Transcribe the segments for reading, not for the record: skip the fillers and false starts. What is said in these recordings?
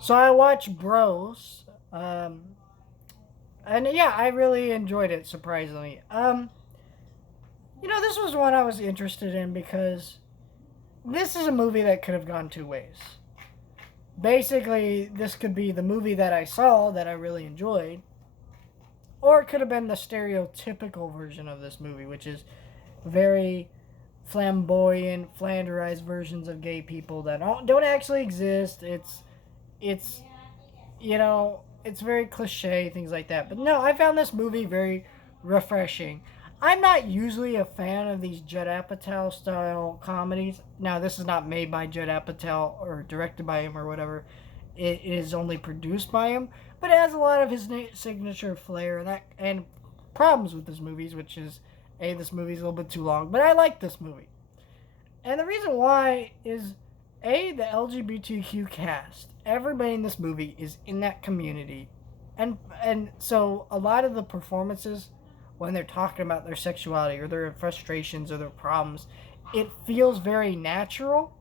So I watched Bros, and yeah, I really enjoyed it. Surprisingly, this was one I was interested in because this is a movie that could have gone two ways. Basically, this could be the movie that I saw that I really enjoyed, or it could have been the stereotypical version of this movie, which is very flamboyant, flanderized versions of gay people that don't actually exist. It's it's very cliche, things like that. But no, I found this movie very refreshing. I'm not usually a fan of these Judd Apatow style comedies. Now, this is not made by Judd Apatow or directed by him or whatever. It is only produced by him, but it has a lot of his signature flair and problems with this movies, which is this movie's a little bit too long. But I like this movie, and the reason why is the LGBTQ cast. Everybody in this movie is in that community, and so a lot of the performances, when they're talking about their sexuality or their frustrations or their problems, it feels very natural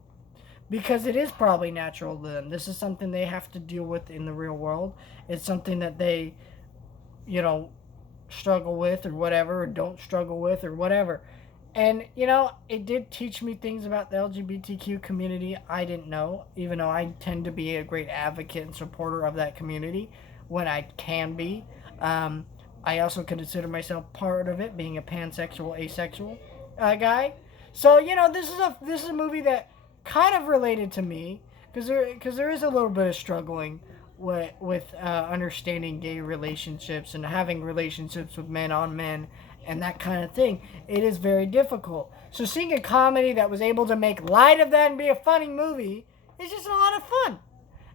because it is probably natural to them. This is something they have to deal with in the real world. It's something that they, you know, struggle with or whatever, or don't struggle with or whatever. And, it did teach me things about the LGBTQ community I didn't know, even though I tend to be a great advocate and supporter of that community when I can be. Um, I also consider myself part of it, being a pansexual, asexual guy. So, this is a movie that kind of related to me because there is a little bit of struggling with understanding gay relationships and having relationships with men on men and that kind of thing. It is very difficult. So seeing a comedy that was able to make light of that and be a funny movie is just a lot of fun.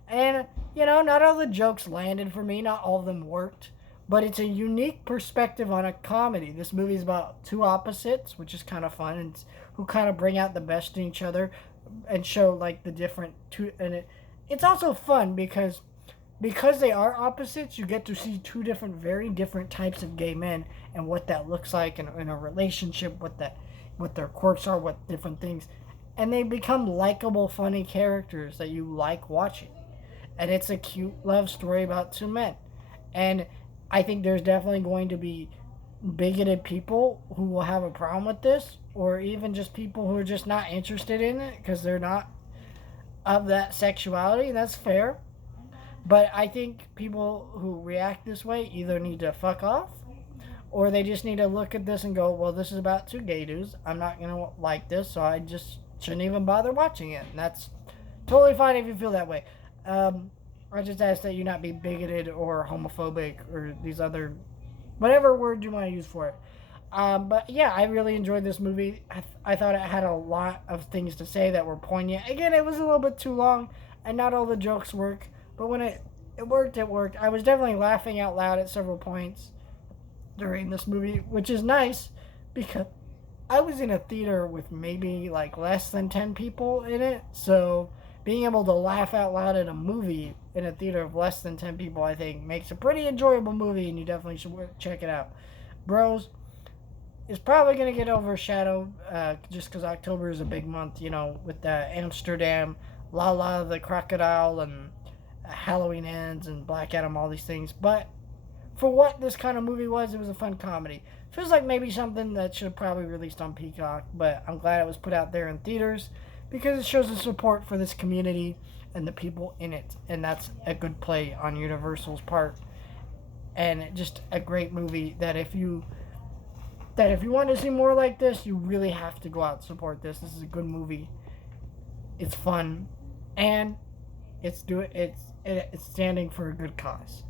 And not all the jokes landed for me. Not all of them worked. But it's a unique perspective on a comedy. This movie is about two opposites, which is kind of fun, and who kind of bring out the best in each other and show like the different two. And it's also fun because they are opposites, you get to see two different, very different types of gay men and what that looks like in a relationship, what their quirks are, what different things, and they become likable, funny characters that you like watching. And it's a cute love story about two men, and I think there's definitely going to be bigoted people who will have a problem with this, or even just people who are just not interested in it because they're not of that sexuality. That's fair. But I think people who react this way either need to fuck off or they just need to look at this and go, well, this is about two gay dudes. I'm not going to like this, so I just shouldn't even bother watching it. And that's totally fine if you feel that way. I just ask that you not be bigoted or homophobic or these other, whatever word you want to use for it. But yeah, I really enjoyed this movie. I thought it had a lot of things to say that were poignant. Again, it was a little bit too long, and not all the jokes work. But when it worked, it worked. I was definitely laughing out loud at several points during this movie, which is nice because I was in a theater with maybe like less than 10 people in it. So being able to laugh out loud at a movie in a theater of less than 10 people, I think, makes a pretty enjoyable movie, and you definitely should check it out. Bros, is probably going to get overshadowed just because October is a big month, with Amsterdam, Lala the Crocodile, and Halloween Ends, and Black Adam, all these things. But for what this kind of movie was, it was a fun comedy. Feels like maybe something that should have probably released on Peacock, but I'm glad it was put out there in theaters because it shows the support for this community and the people in it, and that's a good play on Universal's part. And just a great movie that if you want to see more like this, you really have to go out and support this. This is a good movie. It's fun, and it's standing for a good cause.